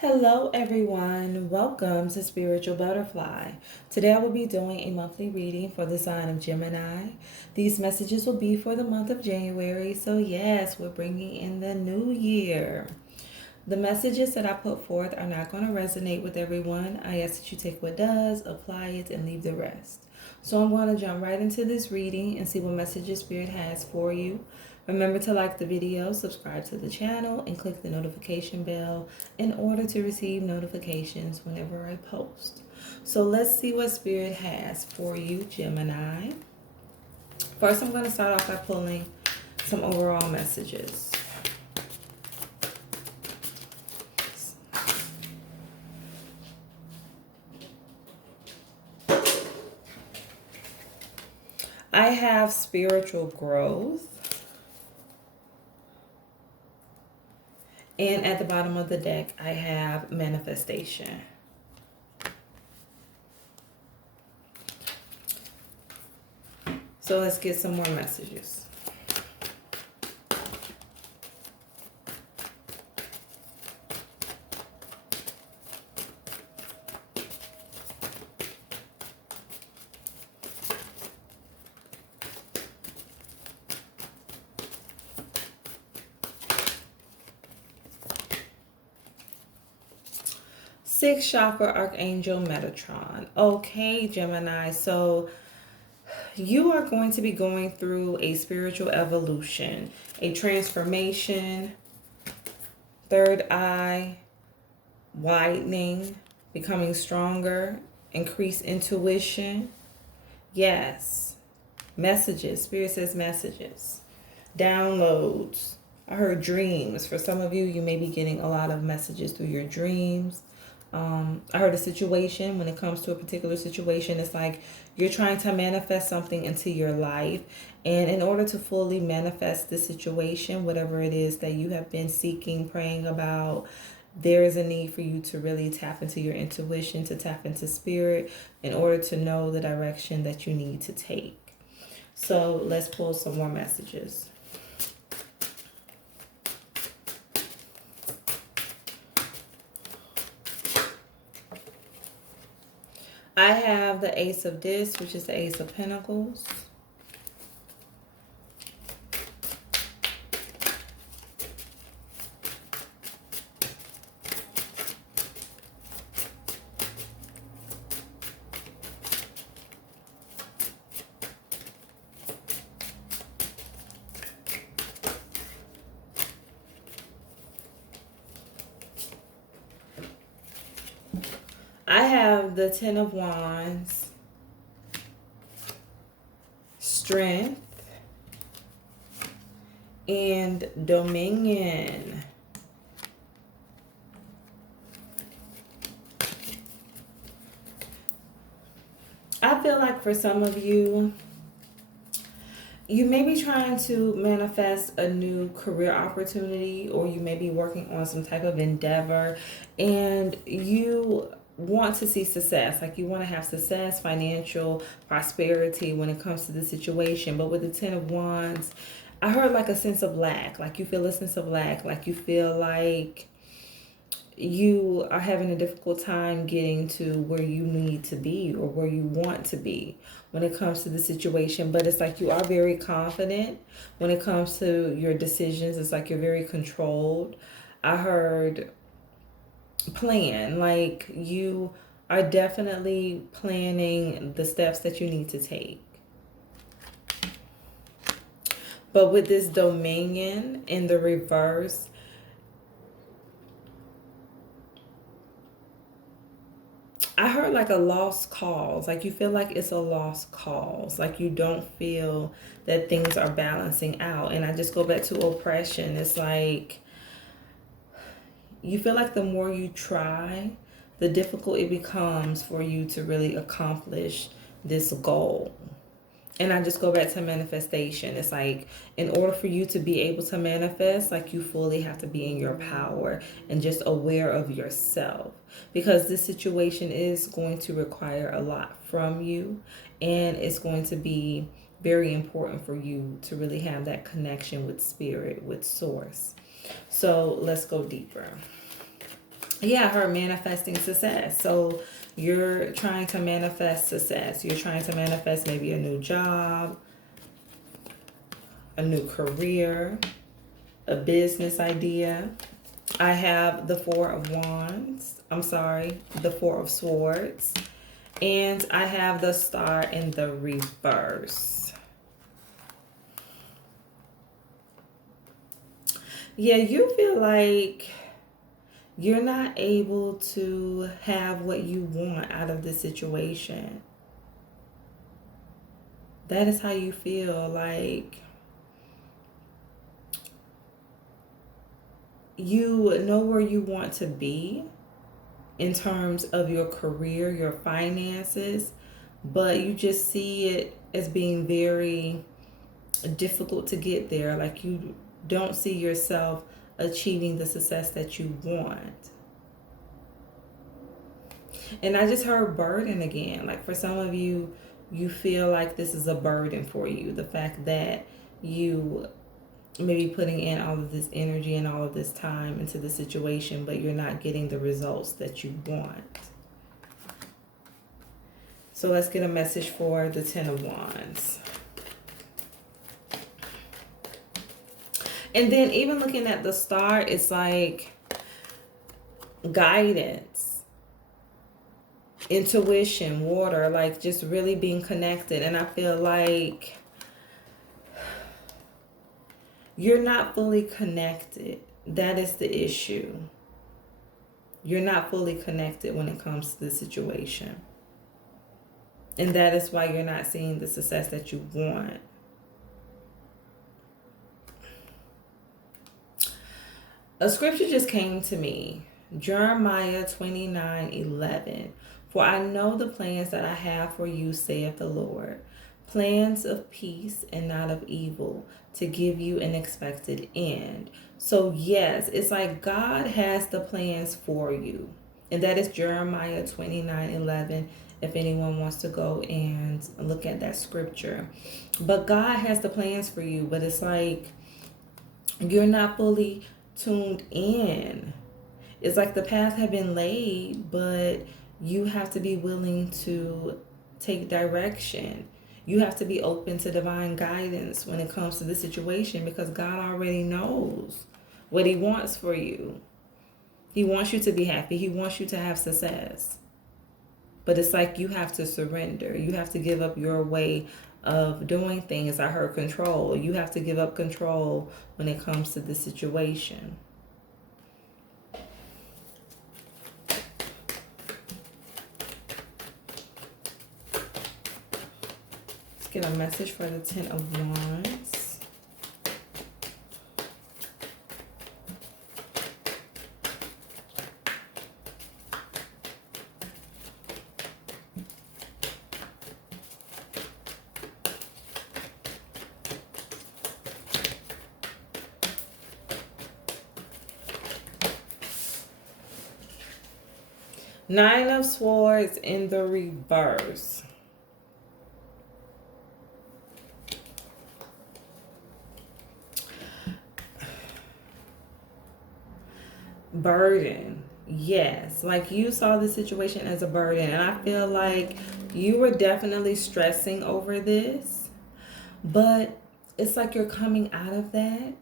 Hello, everyone. Welcome to Spiritual Butterfly. Today, I will be doing a monthly reading for the sign of Gemini. These messages will be for the month of January. So, yes, we're bringing in the new year. The messages that I put forth are not going to resonate with everyone. I ask that you take what does, apply it, and leave the rest. So, I'm going to jump right into this reading and see what messages Spirit has for you. Remember to like the video, subscribe to the channel, and click the notification bell in order to receive notifications whenever I post. So let's see what Spirit has for you, Gemini. First, I'm going to start off by pulling some overall messages. I have spiritual growth. And at the bottom of the deck, I have manifestation. So let's get some more messages. Sixth chakra, Archangel Metatron. Okay, Gemini. So you are going to be going through a spiritual evolution, a transformation, third eye, widening, becoming stronger, increased intuition. Yes. Messages. Spirit says messages. Downloads. I heard dreams. For some of you, you may be getting a lot of messages through your dreams. I heard a situation. When it comes to a particular situation, it's like you're trying to manifest something into your life. And in order to fully manifest the situation, whatever it is that you have been seeking, praying about, there is a need for you to really tap into your intuition, to tap into spirit in order to know the direction that you need to take. So let's pull some more messages. I have the Ace of Discs, which is the Ace of Pentacles. I have the Ten of Wands, Strength, and Dominion. I feel like for some of you, you may be trying to manifest a new career opportunity, or you may be working on some type of endeavor, and you want to see success. Like you want to have success, financial prosperity when it comes to the situation. But with the Ten of Wands, I heard like a sense of lack. Like you feel a sense of lack. Like you feel like you are having a difficult time getting to where you need to be or where you want to be when it comes to the situation. But it's like you are very confident when it comes to your decisions. It's like you're very controlled. I heard plan, like you are definitely planning the steps that you need to take. But with this Dominion in the reverse, I heard like a lost cause. Like you feel like it's a lost cause. Like you don't feel that things are balancing out. And I just go back to oppression. It's like you feel like the more you try, the difficult it becomes for you to really accomplish this goal. And I just go back to manifestation. It's like in order for you to be able to manifest, like you fully have to be in your power and just aware of yourself. Because this situation is going to require a lot from you. And it's going to be very important for you to really have that connection with spirit, with source. So let's go deeper. Yeah, I heard manifesting success. So you're trying to manifest success. You're trying to manifest maybe a new job, a new career, a business idea. I have the Four of Wands. I'm sorry, the Four of Swords. And I have the Star in the reverse. Yeah, you feel like you're not able to have what you want out of this situation. That is how you feel. Like you know where you want to be in terms of your career, your finances, but you just see it as being very difficult to get there. Like you don't see yourself achieving the success that you want. And I just heard burden again. Like for some of you, you feel like this is a burden for you. The fact that you maybe putting in all of this energy and all of this time into the situation, but you're not getting the results that you want. So let's get a message for the Ten of Wands. And then even looking at the Star, it's like guidance, intuition, water, like just really being connected. And I feel like you're not fully connected. That is the issue. You're not fully connected when it comes to the situation. And that is why you're not seeing the success that you want. A scripture just came to me. Jeremiah 29:11. For I know the plans that I have for you, saith the Lord. Plans of peace and not of evil, to give you an expected end. So yes, it's like God has the plans for you. And that is Jeremiah 29:11. If anyone wants to go and look at that scripture. But God has the plans for you. But it's like you're not fully tuned in. It's like the path had been laid, but you have to be willing to take direction. You have to be open to divine guidance when it comes to this situation, because God already knows what He wants for you. He wants you to be happy. He wants you to have success. But it's like you have to surrender. You have to give up your way of doing things. I heard control. You have to give up control when it comes to the situation. Let's get a message for the Ten of Wands. Nine of Swords in the reverse. Burden. Yes, like you saw the situation as a burden, and I feel like you were definitely stressing over this, but it's like you're coming out of that.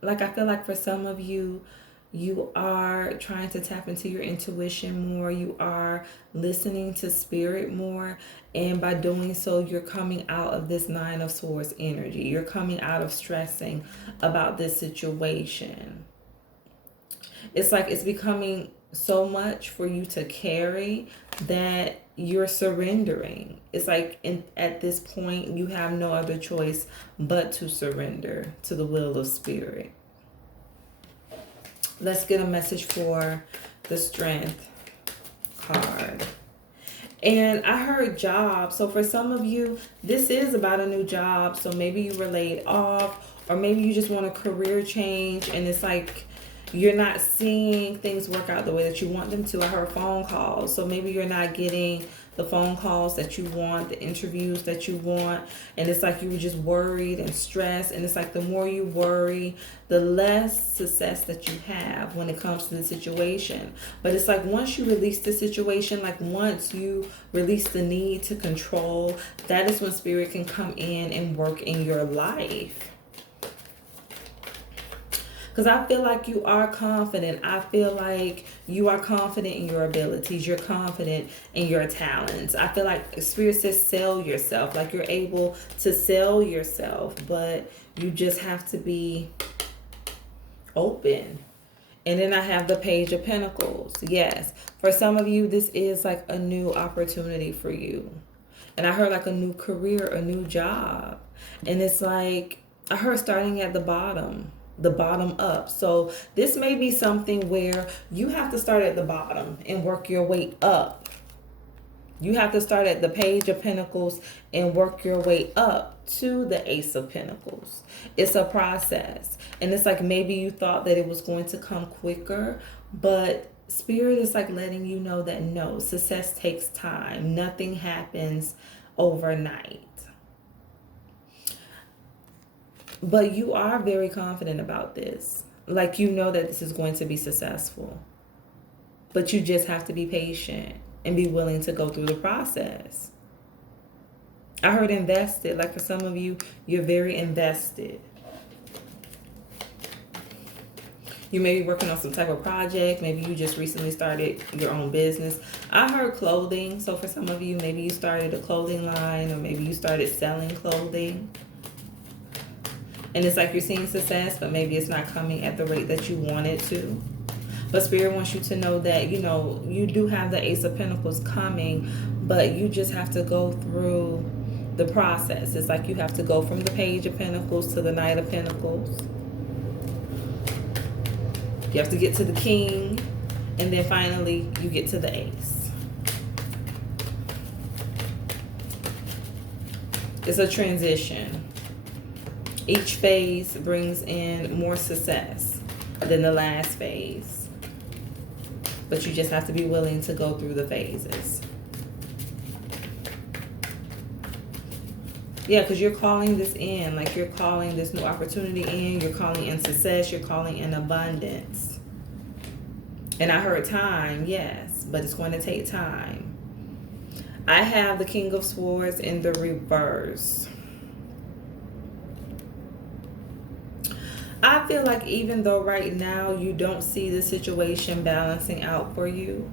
Like I feel like for some of you, you are trying to tap into your intuition more. You are listening to spirit more. And by doing so, you're coming out of this Nine of Swords energy. You're coming out of stressing about this situation. It's like it's becoming so much for you to carry that you're surrendering. It's like at this point, you have no other choice but to surrender to the will of spirit. Let's get a message for the Strength card. And I heard job. So for some of you, this is about a new job. So maybe you were laid off, or maybe you just want a career change. And it's like You're not seeing things work out the way that you want them to. I heard phone calls. So maybe you're not getting the phone calls that you want, the interviews that you want. And it's like you were just worried and stressed. And it's like the more you worry, the less success that you have when it comes to the situation. But it's like once you release the situation, like once you release the need to control, that is when spirit can come in and work in your life. Because I feel like you are confident. I feel like you are confident in your abilities. You're confident in your talents. I feel like Spirit says sell yourself. Like you're able to sell yourself. But you just have to be open. And then I have the Page of Pentacles. Yes. For some of you, this is like a new opportunity for you. And I heard like a new career, a new job. And it's like, I heard starting at the bottom up. So this may be something where you have to start at the bottom and work your way up. You have to start at the Page of Pentacles and work your way up to the Ace of Pentacles. It's a process. And it's like maybe you thought that it was going to come quicker, but Spirit is like letting you know that no, success takes time. Nothing happens overnight. But you are very confident about this. Like you know that this is going to be successful. But you just have to be patient and be willing to go through the process. I heard invested. Like for some of you, you're very invested. You may be working on some type of project. Maybe you just recently started your own business. I heard clothing. So for some of you, maybe you started a clothing line or maybe you started selling clothing. And it's like you're seeing success, but maybe it's not coming at the rate that you want it to. But Spirit wants you to know that, you know, you do have the Ace of Pentacles coming, but you just have to go through the process. It's like you have to go from the Page of Pentacles to the Knight of Pentacles. You have to get to the King, and then finally you get to the Ace. It's a transition. Each phase brings in more success than the last phase. But you just have to be willing to go through the phases. Yeah, because you're calling this in. Like you're calling this new opportunity in. You're calling in success. You're calling in abundance. And I heard time, yes. But it's going to take time. I have the King of Swords in the reverse. I feel like even though right now you don't see the situation balancing out for you,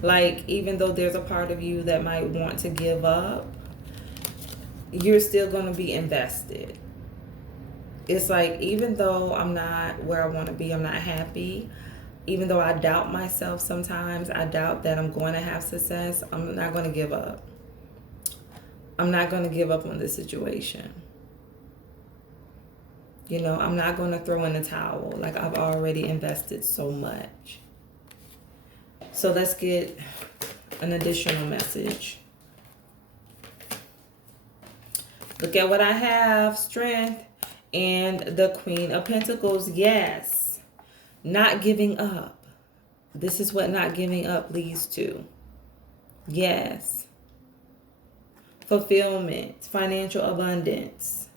like even though there's a part of you that might want to give up, you're still going to be invested. It's like even though I'm not where I want to be, I'm not happy, even though I doubt myself sometimes, I doubt that I'm going to have success, I'm not going to give up. I'm not going to give up on this situation. You know, I'm not going to throw in the towel. Like, I've already invested so much. So let's get an additional message. Look at what I have. Strength and the Queen of Pentacles. Yes. Not giving up. This is what not giving up leads to. Yes. Fulfillment. Financial abundance.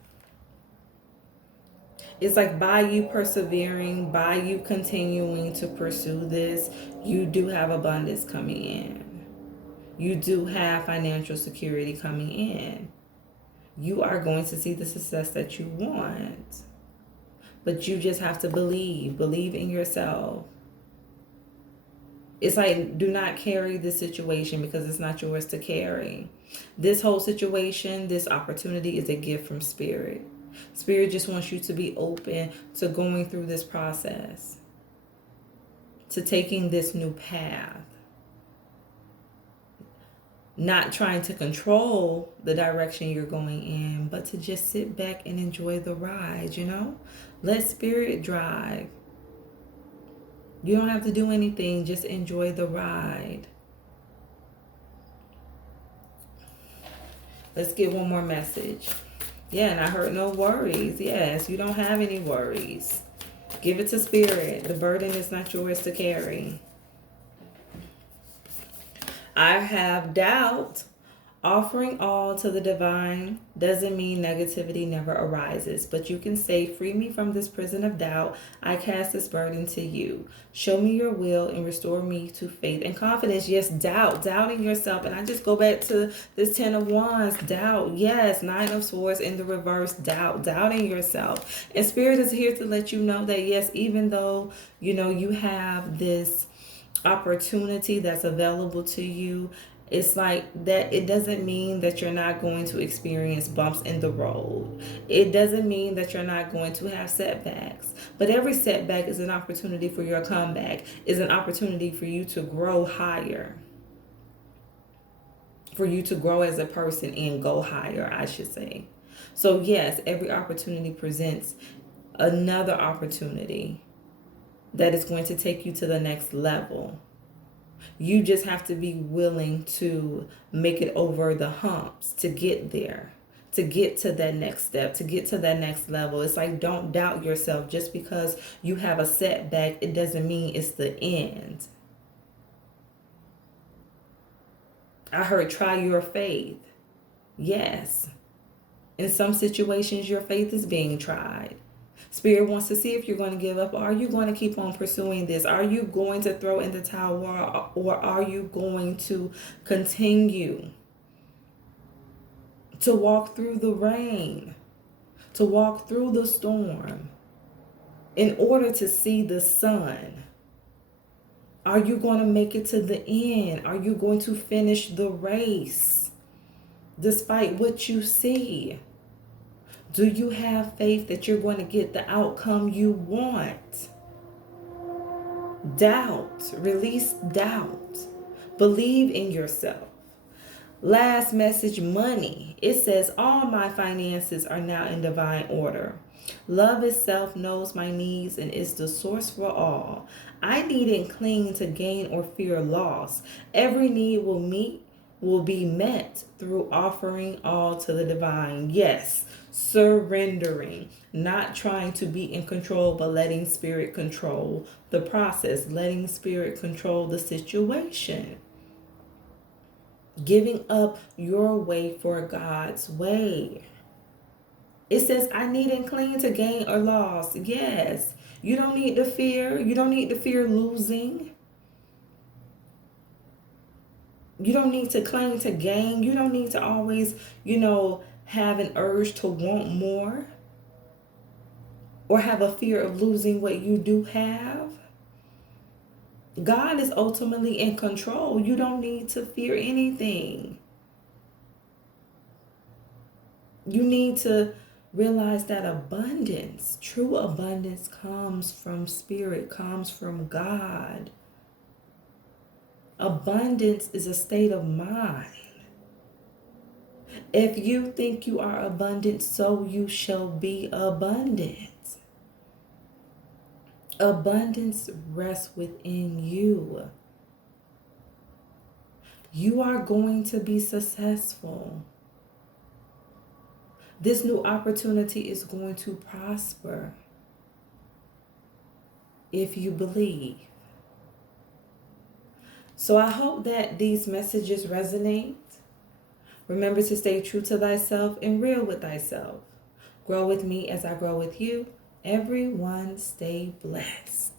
It's like by you persevering, by you continuing to pursue this, you do have abundance coming in. You do have financial security coming in. You are going to see the success that you want. But you just have to believe. Believe in yourself. It's like, do not carry this situation because it's not yours to carry. This whole situation, this opportunity is a gift from Spirit. Spirit just wants you to be open to going through this process, to taking this new path, not trying to control the direction you're going in, but to just sit back and enjoy the ride, you know? Let Spirit drive. You don't have to do anything, just enjoy the ride. Let's get one more message. Yeah, and I heard no worries. Yes, you don't have any worries. Give it to Spirit. The burden is not yours to carry. I have doubt. Offering all to the divine doesn't mean negativity never arises, but you can say, free me from this prison of doubt. I cast this burden to you. Show me your will and restore me to faith and confidence. Yes, doubting yourself. And I just go back to this 10 of Wands, doubt. Yes, 9 of Swords in the reverse, doubting yourself. And Spirit is here to let you know that, yes, even though, you have this opportunity that's available to you, it's like that. It doesn't mean that you're not going to experience bumps in the road. It doesn't mean that you're not going to have setbacks. But every setback is an opportunity for your comeback, is an opportunity for you to grow higher. For you to grow as a person and go higher, I should say. So yes, every opportunity presents another opportunity that is going to take you to the next level. You just have to be willing to make it over the humps to get there, to get to that next step, to get to that next level. It's like, don't doubt yourself. Just because you have a setback, it doesn't mean it's the end. I heard try your faith. Yes. In some situations, your faith is being tried. Spirit wants to see if you're going to give up. Are you going to keep on pursuing this? Are you going to throw in the towel, or are you going to continue to walk through the rain, to walk through the storm in order to see the sun? Are you going to make it to the end? Are you going to finish the race despite what you see? Do you have faith that you're going to get the outcome you want? Doubt. Release doubt. Believe in yourself. Last message, money. It says, all my finances are now in divine order. Love itself knows my needs and is the source for all. I needn't cling to gain or fear loss. Every need will be met through offering all to the divine. Yes, surrendering, not trying to be in control, but letting Spirit control the process, letting Spirit control the situation. Giving up your way for God's way. It says, I needn't cling to gain or loss. Yes, you don't need to fear. You don't need to fear losing. You don't need to cling to gain. You don't need to always, have an urge to want more or have a fear of losing what you do have. God is ultimately in control. You don't need to fear anything. You need to realize that abundance, true abundance, comes from Spirit, comes from God. Abundance is a state of mind. If you think you are abundant, so you shall be abundant. Abundance rests within you. You are going to be successful. This new opportunity is going to prosper if you believe. So I hope that these messages resonate. Remember to stay true to thyself and real with thyself. Grow with me as I grow with you. Everyone stay blessed.